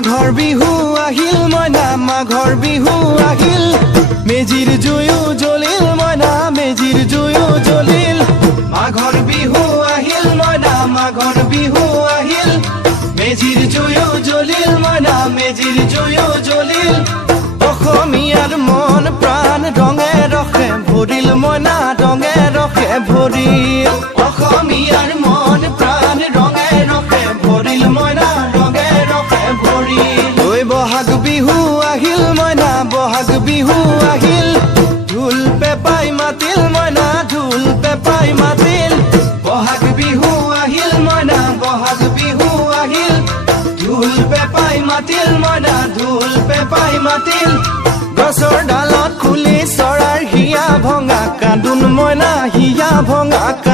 মাঘৰ বিহু আহিল মইনা মাঘৰ বিহু আহিল। মেজিৰ জুয়ো জ্বলিল মইনা মেজিৰ জুয়ো জ্বলিল মাঘৰ বিহু আহিল মইনা মাঘৰ বিহু আহিল। মেজিৰ জুয়ো জ্বলিল মইনা মেজিৰ জুয়ো জ্বলিল অসমীয়াৰ মন প্ৰাণ ৰঙে ৰসে ভৰিল মইনা বিহু আহিল। ঢোল পেপাই মাতিল মইনা ঢোল পেপাই মাতিল। বহাগ বিহু আহিল মইনা বহাগ বিহু আহিল। ঢোল পেপাই মাতিল মইনা ঢোল পেপাই মাতিল। গছৰ ডালত খুলি চৰাৰ হিয়া ভঙা। কান্দোন মইনা হিয়া ভঙা।